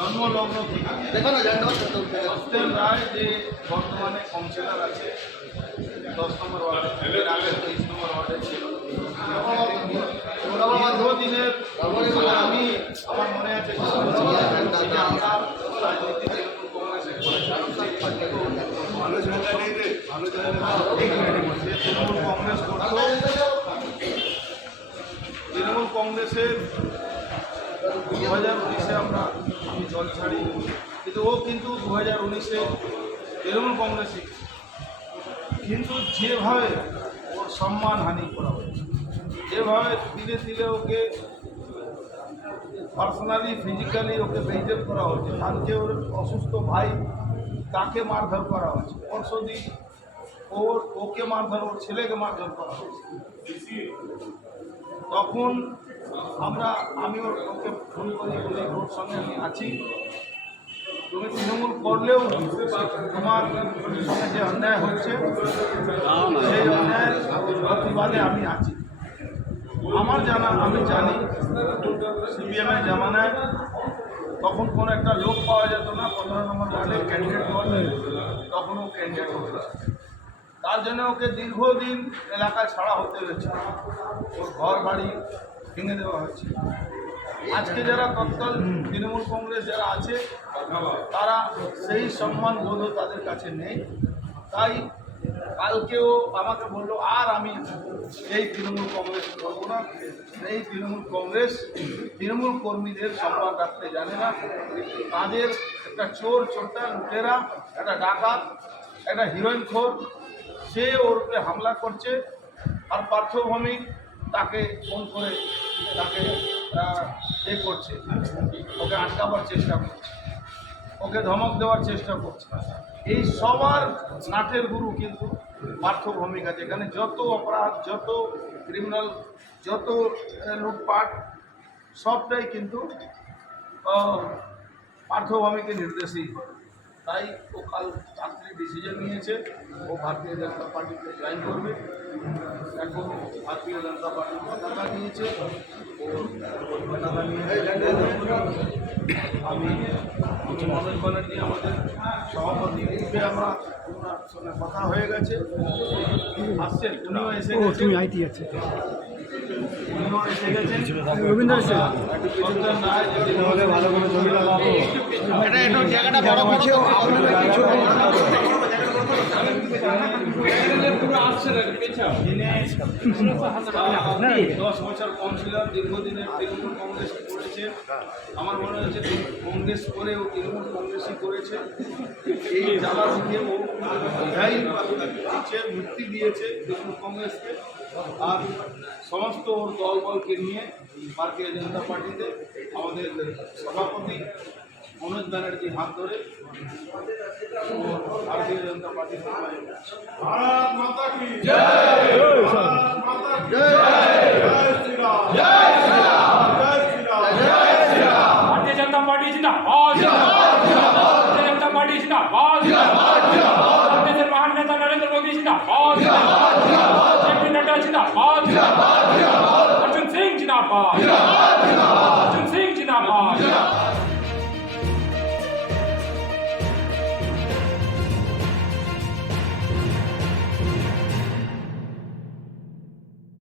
জন্মলগ্ন থেকে। তো রায় যে বর্তমানে কাউন্সিলর আছে দশ নম্বর ওয়ার্ডে আগে তেইশ নম্বর ওয়ার্ডে ছিল। দীর্ঘদিনের আমি আমার মনে আছে তৃণমূল কংগ্রেসের হাজার উনিশে আমরা আমি জল ছাড়ি। কিন্তু ও কিন্তু দু হাজার উনিশে তৃণমূল কংগ্রেসই কিন্তু যেভাবে ওর সম্মান হানি করা হয়েছে, যেভাবে ধীরে ধীরে okay personally physically okay maintain করা হচ্ছে যে ওর অসুস্থ ভাই তাকে মারধর করা হয়েছে পরশুদিন ওর ওকে মারধর, ওর ছেলেকে মারধর করা হয়েছে। তখন আমরা আমি ওর ওকে ফোন করি, বলি ওর সঙ্গে আমি আছি। তুমি তৃণমূল করলেও তোমার সঙ্গে যে অন্যায় হচ্ছে, সেই অন্যায়ের প্রতিবাদে আমি আছি। আমার জানা, আমি জানি, সিপিএমের জামানায় তখন কোনো একটা লোক পাওয়া যেত না। পনেরো নম্বর ওয়ার্ডে ক্যান্ডিডেট করলে তখন ও ক্যান্ডিডেট হতো। তার জন্য ওকে দীর্ঘদিন এলাকায় ছাড়া হতে হয়েছে। ওর ঘর বাড়ি ভেঙে দেওয়া হয়েছে। আজকে যারা তৎকাল তৃণমূল কংগ্রেস যারা আছে, তারা সেই সম্মান বোধ তাদের কাছে নেই। তাই কালকেও আমাকে বলল, আর আমি এই তৃণমূল কংগ্রেস করব না। এই তৃণমূল কংগ্রেস তৃণমূল কর্মীদের সম্মান রাখতে জানে না। তাদের একটা চোর চোরটা লুটেরা, একটা ডাকাত, একটা হিরোইন খোর সে ওর উপরে হামলা করছে আর পার্থভূমিক তাকে ফোন করে তাকে এ করছে। ওকে আটকাবার চেষ্টা করছে। ওকে ধমক দেওয়ার চেষ্টা করছে। এই সবার নাটের গুরু কিন্তু পার্থ ভূমিকা যেখানে যত অপরাধ, যত ক্রিমিনাল যত লুটপাট, সবটাই কিন্তু পার্থভূমিকে পার্থ ভূমিকে নির্দেশই করে। তাই ও কাল রাত্রে ডিসিশন নিয়েছে। ও ভারতীয় জনতা পার্টিতে জয়েন করবে। এখন ভারতীয় জনতা পার্টির পতাকা নিয়েছে। ও পতাকা নিয়ে আমি মদন ব্যানার্জি আমাদের সভাপতি রূপে আমরা ওনার সঙ্গে কথা হয়ে গেছে আসছেন উনিও এসে গেছেন তুমি আইটি আছে। উনিও এসে গেছেন রবীন্দ্র সন্তান ভালো করে। ছবি লাগাবো এটা একটু জায়গাটা বড় করছে দশ বছর দীর্ঘদিনের তৃণমূল কংগ্রেস করেছে। আমার মনে হচ্ছে কংগ্রেস করে ও তৃণমূল কংগ্রেসই করেছে। এই জ্বালা থেকে ও মুক্তি দিয়েছে তৃণমূল কংগ্রেসকে। আর সমস্ত ওর দল বলকে নিয়ে ভারতীয় জনতা পার্টিতে আমাদের সভাপতি म्हणून बॅनर्जी हात धरे भारतीय जनता पार्टी भारत माता की जय भारत माता की जय जय श्रीराम जय श्रीराम जय श्रीराम जय श्रीराम भारतीय जनता पार्टी जिंदाबाद जिंदाबाद जिंदाबाद भारतीय जनता पार्टी जिंदाबाद जिंदाबाद जिंदाबाद आपले महान नेता नरेंद्र मोदी जिंदाबाद जिंदाबाद जिंदाबाद जेपी नड्डा जिंदाबाद जिंदाबाद जिंदाबाद अर्जुन सिंग जिंदाबाद जिंदाबाद